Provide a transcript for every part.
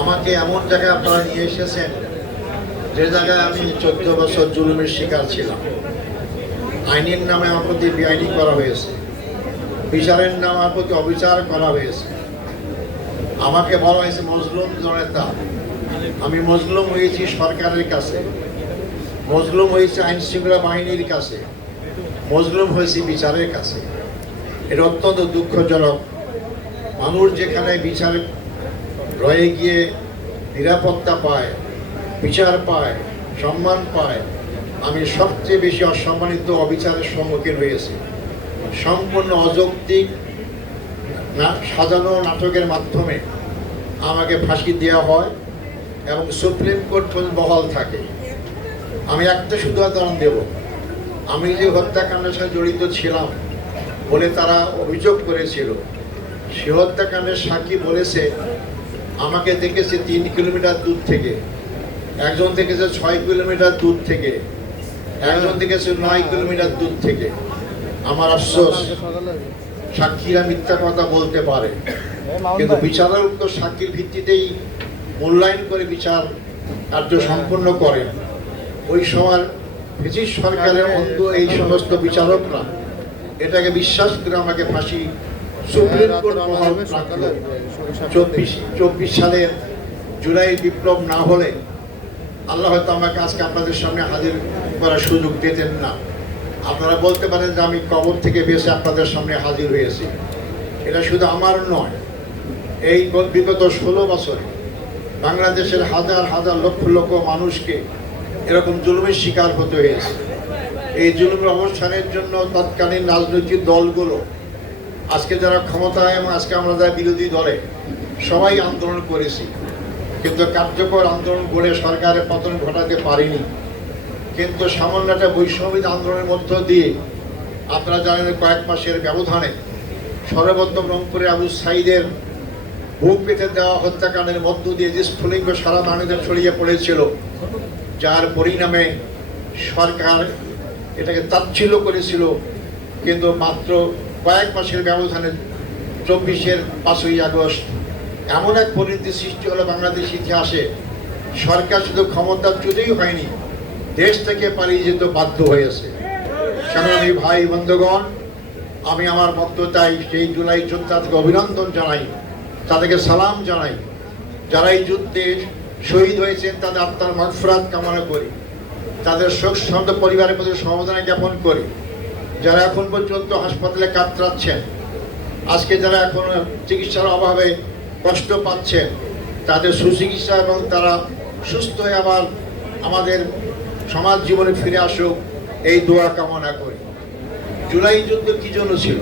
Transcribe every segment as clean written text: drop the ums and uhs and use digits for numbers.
আমাকে এমন জায়গায় আপনারা নিয়ে এসেছেন যে জায়গায় আমি 14 বছর জুলুমের শিকার ছিলাম। আইনের নামে আমার প্রতি বেআইনি করা হয়েছে, বিচারের নামে আমার প্রতি অবিচার করা হয়েছে। আমাকে বলা হয়েছে মজলুম জনতা। আমি মজলুম হয়েছি সরকারের কাছে, মজলুম হয়েছে আইন শৃঙ্খলা বাহিনীর কাছে, মজলুম হয়েছি বিচারের কাছে। এটা অত্যন্ত দুঃখজনক। মানুষ যেখানে বিচার রয়ে গিয়ে নিরাপত্তা পায়, বিচার পায়, সম্মান পায়, আমি সবচেয়ে বেশি অসম্মানিত অবিচারের সম্মুখীন হয়েছি। সম্পূর্ণ অযৌক্তিক সাজানো নাটকের মাধ্যমে আমাকে ফাঁসি দেওয়া হয় এবং সুপ্রিম কোর্ট বহাল থাকে। আমি একটা শুধু উদাহরণ দেব। আমি যে হত্যাকাণ্ডের সাথে জড়িত ছিলাম বলে তারা অভিযোগ করেছিল, সে হত্যাকাণ্ডের সাক্ষী বলেছে আমাকে দেখেছে 3 কিলোমিটার দূর থেকে, একজন দেখেছে 6 কিলোমিটার দূর থেকে, একজন দেখেছে 9 কিলোমিটার দূর থেকে। আমার আফসোস, সাক্ষীরা মিথ্যা কথা বলতে পারে, কিন্তু বিচারক তো সাক্ষীর ভিত্তিতেই মূল্যায়ন করে বিচার কার্য সম্পন্ন করেন। ওই সময় ব্রিটিশ সরকারের অন্ধ এই সমস্ত বিচারকরা এটাকে বিশ্বাস করে আমাকে ফাঁসি সুপ্রিম কোর্ট বহাল রাখলো। 24 সালের জুলাই বিপ্লব না হলে আল্লাহ হয়তো আমাকে আজকে আপনাদের সামনে হাজির করার সুযোগ দিতেন না। আপনারা বলতে পারেন যে আমি কবর থেকে বেঁচে আপনাদের সামনে হাজির হয়েছি। এটা শুধু আমার নয়, এই বিগত 16 বছরে বাংলাদেশের হাজার হাজার লক্ষ লক্ষ মানুষকে এরকম জুলুমের শিকার হতে হয়েছে। এই জুলুমের অবসানের জন্য তৎকালীন রাজনৈতিক দলগুলো, আজকে যারা ক্ষমতায় এবং আজকে আমরা যারা বিরোধী দলে, সবাই আন্দোলন করেছি, কিন্তু কার্যকর আন্দোলন করে সরকারের পতন ঘটাতে পারেনি। কিন্তু সামান্য একটা বৈষম্য আন্দোলনের মধ্য দিয়ে আপনারা জানেন কয়েক মাসের ব্যবধানে সর্বপ্রথম রংপুরে আবু সাঈদের বুক পেতে দেওয়া হত্যাকাণ্ডের মধ্য দিয়ে যে স্ফুলিঙ্গ সারা বাংলাদেশে ছড়িয়ে পড়েছিল, যার পরিণামে সরকার এটাকে তাচ্ছিল্য করেছিল। কিন্তু মাত্র কয়েক মাসের ব্যবধানে 24-এর 5ই আগস্ট এমন এক পরিণতি সৃষ্টি হলো বাংলাদেশ ইতিহাসে, সরকার শুধু ক্ষমতাচ্যুতই হয়নি, দেশ থেকে পালিয়ে যেতে বাধ্য হয়েছে। সংগ্রামী ভাই বন্ধুগণ, আমি আমার বক্তব্যতায় সেই জুলাই যোদ্ধাদেরকে অভিনন্দন জানাই, তাদেরকে সালাম জানাই। যারা এই যুদ্ধে শহীদ হয়েছেন তাদের আত্মার মাগফিরাত কামনা করি, তাদের শোক শান্ত পরিবারের প্রতি সমবেদনা জ্ঞাপন করি। যারা এখন পর্যন্ত হাসপাতালে কাতরাচ্ছেন, আজকে যারা এখন চিকিৎসার অভাবে কষ্ট পাচ্ছেন, তাদের সুচিকিৎসা এবং তারা সুস্থ হয়ে আবার আমাদের সমাজ জীবনে ফিরে আসুক, এই দোয়া কামনা করি। জুলাই যুদ্ধ কি জন্য ছিল?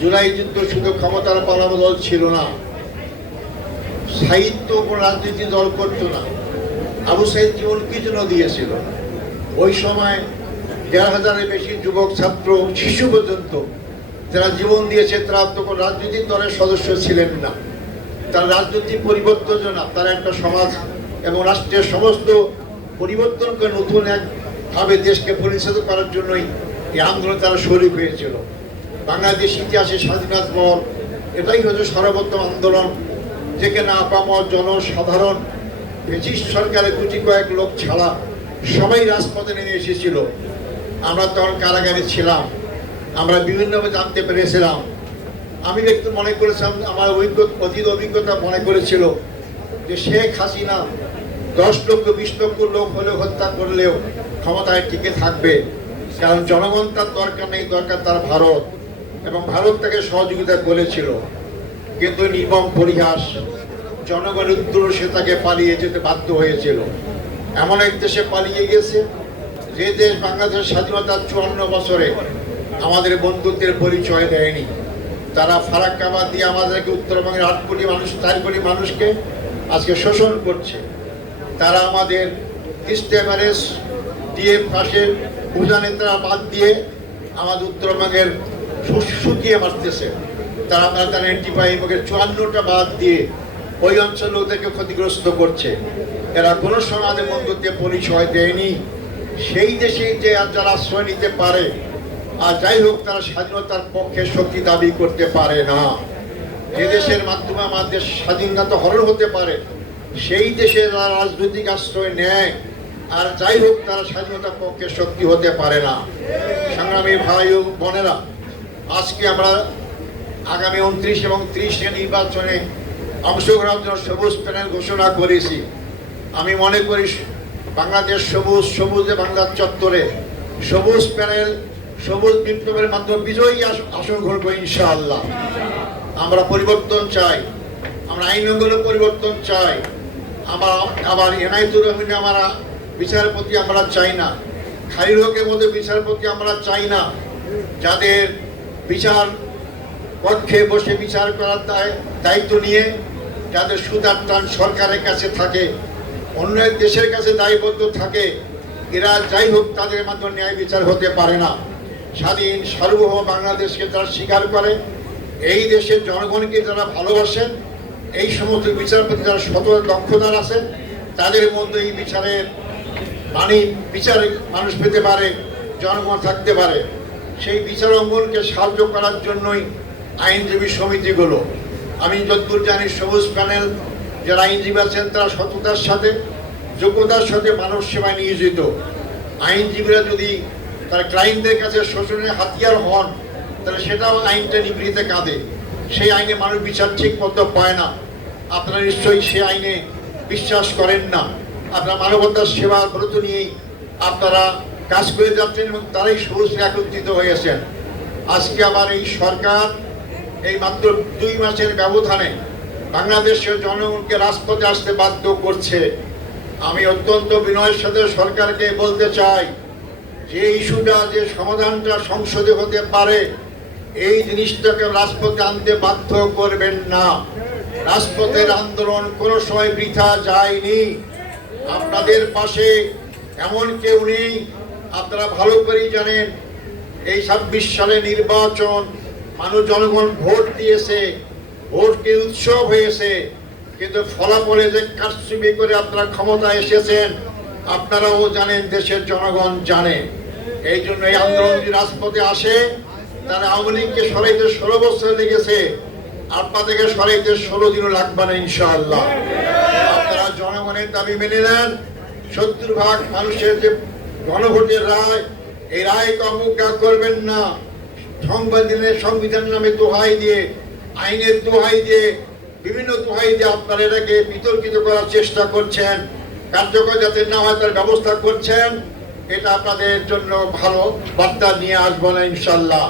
জুলাই যুদ্ধ শুধু ক্ষমতার পালাবদল ছিল না, সাহিত্য ও রাজনীতি দল করতো না। আবু সাঈদ জীবন কি জন্য দিয়েছিল? ওই সময় 1,500-এর বেশি যুবক, ছাত্র, শিশু পর্যন্ত যারা জীবন দিয়েছে তারা তখন রাজনৈতিক দলের সদস্য ছিলেন না। তারা রাজনৈতিক পরিবর্তন না, তারা একটা সমাজ এবং রাষ্ট্রের সমস্ত পরিবর্তনকে নতুন একভাবে দেশকে পরিচালিত করার জন্যই এই আন্দোলনে তারা শরীক হয়েছিল। বাংলাদেশ ইতিহাসে স্বাধীনতার পর এটাই হচ্ছে সর্বোত্তম আন্দোলন, যেখানে আপামর জনসাধারণ, ব্রিটিশ সরকারের গুটি কয়েক লোক ছাড়া সবাই রাজপথে নেমে এসেছিল। আমরা তখন কারাগারে ছিলাম, আমরা বিভিন্নভাবে জানতে পেরেছিলাম। আমি একটু মনে করেছিলাম, আমার অতীত অভিজ্ঞতা মনে করেছিল যে শেখ হাসিনা 10 লক্ষ 20 লক্ষ লোক হলেও হত্যা করলেও ক্ষমতায় টিকে থাকবে, কারণ জনগণ তার দরকার নেই, দরকার তার ভারত, এবং ভারত তাকে সহযোগিতা করেছিল। কিন্তু নির্মম পরিহাস, জনগণের উত্তর সে তাকে পালিয়ে যেতে বাধ্য হয়েছিল। এমন এক দেশে পালিয়ে গেছে যে দেশ বাংলাদেশের স্বাধীনতার 54 বছরে আমাদের বন্ধুত্বের পরিচয় দেয়নি। তারা ফারাক্কাবাদ দিয়ে আমাদেরকে উত্তরবঙ্গের 8 কোটি মানুষ, 4 কোটি মানুষকে আজকে শোষণ করছে। তারা আমাদের ইস্ট এভারেস্ট দিয়ে পাশে পূজানেতারা বাদ দিয়ে আমাদের উত্তরবঙ্গের শুকিয়ে মারতেছে। তারা তার অ্যান্টিবায়োটিকের 54টা বাদ দিয়ে ওই অঞ্চল লোকদেরকে ক্ষতিগ্রস্ত করছে। এরা কোনো সময় আমাদের বন্ধুত্বের পরিচয় দেয়নি। সেই দেশে যে যারা আশ্রয় নিতে পারে, আর যাই হোক, তারা স্বাধীনতার পক্ষে শক্তি দাবি করতে পারে না। যে দেশের মাধ্যমে আমাদের স্বাধীনতা হরণ হতে পারে, সেই দেশে যারা রাজনৈতিক আশ্রয় নেয় আর যাই হোক তারা স্বাধীনতার পক্ষে শক্তি হতে পারে না। সংগ্রামী ভাই ও বোনেরা, আজকে আমরা আগামী 29 এবং 30 নির্বাচনে অংশগ্রহণের জন্য সবুজ প্যানেল ঘোষণা করেছি। আমি মনে করি বাংলাদেশ সবুজে বাংলার চত্বরে সবুজ প্যানেল সবুজ বিপ্লবের মাধ্যমে বিজয়ী আসন ঘটব ইনশাআল্লাহ। আমরা পরিবর্তন চাই, আমরা আইনগুলো পরিবর্তন চাই। আবার এনায়েতুর রহমান আমরা বিচারপতি আমরা চাই না, খালিল হকের মধ্যে বিচারপতি আমরা চাই না, যাদের বিচার পক্ষে বসে বিচার করার দায়িত্ব নিয়ে যাদের সুদার টান সরকারের কাছে থাকে, অন্য এক দেশের কাছে দায়বদ্ধ থাকে, এরা যাই হোক তাদের মাধ্যমে ন্যায় বিচার হতে পারে না। স্বাধীন সার্বভৌম বাংলাদেশকে যারা স্বীকার করে, এই দেশের জনগণকে যারা ভালোবাসেন, এই সমস্ত বিচারপতি যারা শত দক্ষতার আছেন, তাদের মধ্যে এই বিচারের বিচারে মানুষ পেতে পারে, জনগণ থাকতে পারে। সেই বিচার অঙ্গনকে সাহায্য করার জন্যই আইনজীবী সমিতিগুলো। আমি যতদূর জানি সবুজ প্যানেল যারা আইনজীবী আছেন তারা সততার সাথে যোগ্যতার সাথে মানব সেবায় নিয়োজিত। আইনজীবীরা যদি তার ক্লায়েন্টদের কাছে শোষণের হাতিয়ার হন, তাহলে সেটাও আইনটা নিবৃত্তে কাঁদে। সেই আইনে মানুষ বিচার ঠিক মতো পায় না। আপনারা নিশ্চয়ই সে আইনে বিশ্বাস করেন না। আপনারা মানবতার সেবা ব্রত নিয়েই আপনারা কাজ করে যাচ্ছেন এবং তারাই সবুজ একত্রিত হয়েছেন। আজকে আবার এই সরকার এই মাত্র 2 মাসের ব্যবধানে বাংলাদেশের জনগণকে রাজপথে আসতে বাধ্য করছে। আমি অত্যন্ত বিনয়ের সাথে সরকারকে বলতে চাই যে ইস্যুটা, যে সমাধানটা সংসদে হতে পারে, এই জিনিসটাকে রাজপথে আনতে বাধ্য করবেন না। রাজপথের আন্দোলন কোনো সময় বৃথা যায়নি। আপনাদের পাশে এমন কেউ নেই। আপনারা ভালো করেই জানেন এই 26 সালে নির্বাচন মানুষ জনগণ ভোট দিয়েছে, ভোটকে উৎসব হয়েছে, কিন্তু ফলাফলে যে কারচুপি করে আপনারা ক্ষমতায় এসেছেন আপনারাও জানেন, দেশের জনগণ জানে। এই জন্য এই আন্দোলন যদি রাজপথে আসে, তাহলে আওয়ামী লীগকে সরাইতে 16 বছর লেগেছে, আপনাদেরকে সরাইতে 16 দিনও লাগবে না ইনশাআল্লাহ। আপনারা জনগণের দাবি মেনে নেন। 70% মানুষের যে গণভোটের রায়, এই রায়কে অবজ্ঞা করবেন না। সংবিধানের নামে দোহাই দিয়ে, আইনের দোহাই দিয়ে, বিভিন্ন দোহাই দিয়ে আপনারা এটাকে বিতর্কিত করার চেষ্টা করছেন। কার্যকর যাতে না হয় তার ব্যবস্থা করছেন। এটা আপনাদের জন্য ভালো বার্তা নিয়ে আসবো না ইনশাল্লাহ।